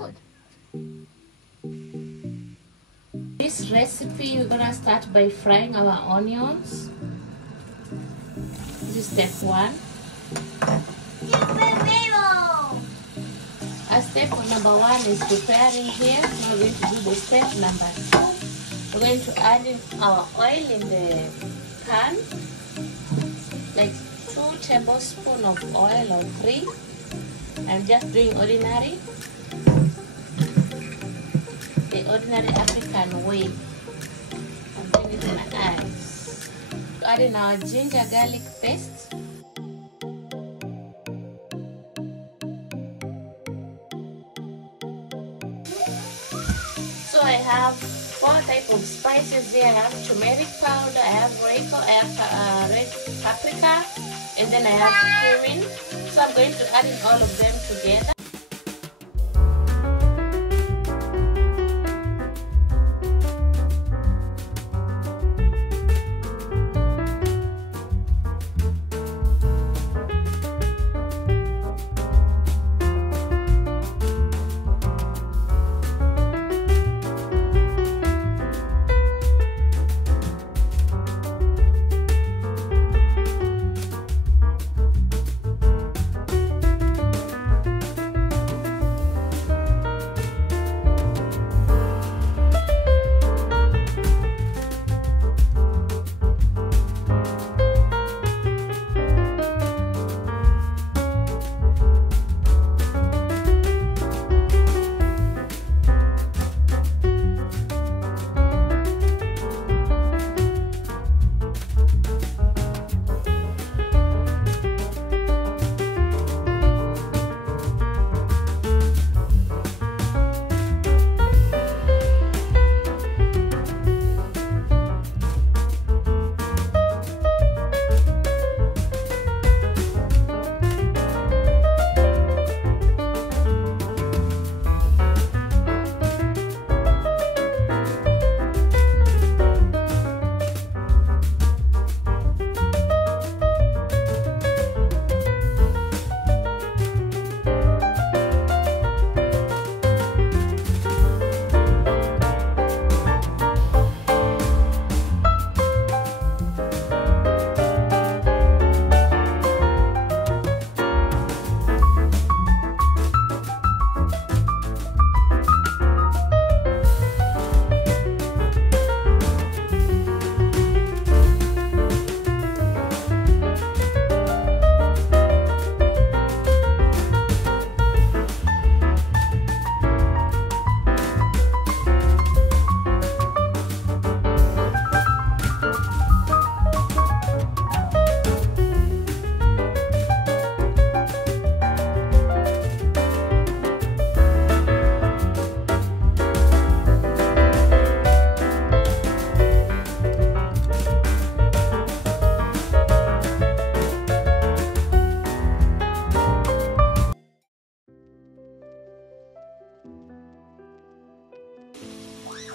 food. This recipe, we're gonna start by frying our onions. This is step 1. Step number 1 is preparing here. We're going to do the step number 2. We're going to add in our oil in the pan, like 2 tablespoons of oil or 3. I'm just doing the ordinary African way. I'm doing it in my eyes. Add in our ginger garlic paste. So I have 4 types of spices here. I have turmeric powder, I have Royco, I have red paprika, and then I have cumin. So I'm going to add in all of them together.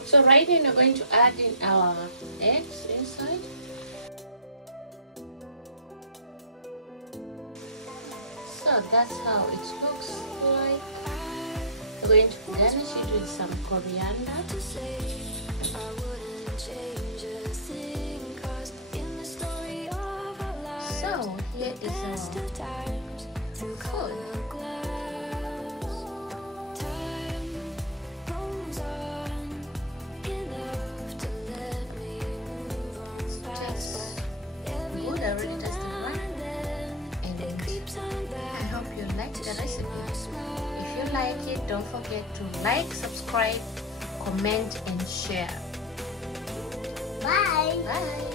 So right in, we're going to add in our eggs inside. So that's how it looks like. We're going to garnish it with some coriander. So here is our food. Already tested one, and I hope you liked the recipe. If you like it, don't forget to like, subscribe, comment and share. Bye. Bye.